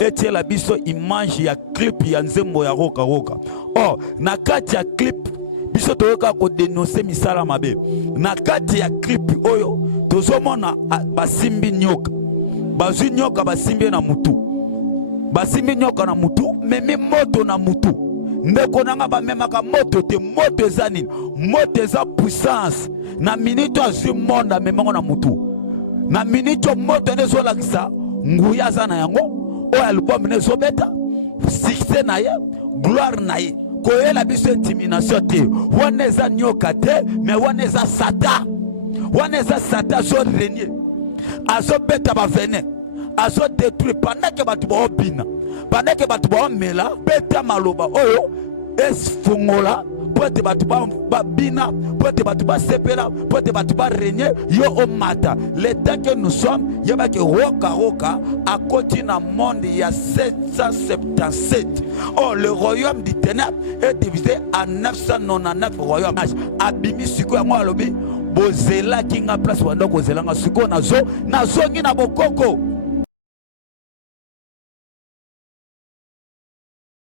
etie la biso image ya clip ya nzembo ya roka roka. Oh, na kati ya clip biso toyoka ko dénoncer misala mabe. Na kati ya clip oyo tozomona basimbi nyoka. Bazu nyoka basimbi na mutu. Basimbi nyoka na mutu, memi moto na mutu. Ndeko nanga bamemaka moto te, moto eza nini? Moto eza puissance. Na minute azu monde memango na mutu. Na minute moto nezo lakisa nguya za na yango. O album nezo beta. Succès na ye, gloire na ye. Koyela biso intimidation te. Wana eza nyoka te, mais wana eza sata. Wana eza sata zo renier. Azo beta ba venin. Azo détruire pendant que batu ba obina. Pendant que batu ba mela, beta maloba oyo esfungola. Pote batu ba bina, pote batu ba sepela, pote batu ba renier yo o mata. L'état que nous sommes, yaba que roka roka a continué dans le monde il y a 777. Oh, le royaume du ténèbre est divisé en 999 royaumes. Abimi siko yango alobi bozela kinga place wanda kozela nga siko nazo ngi na bokoko.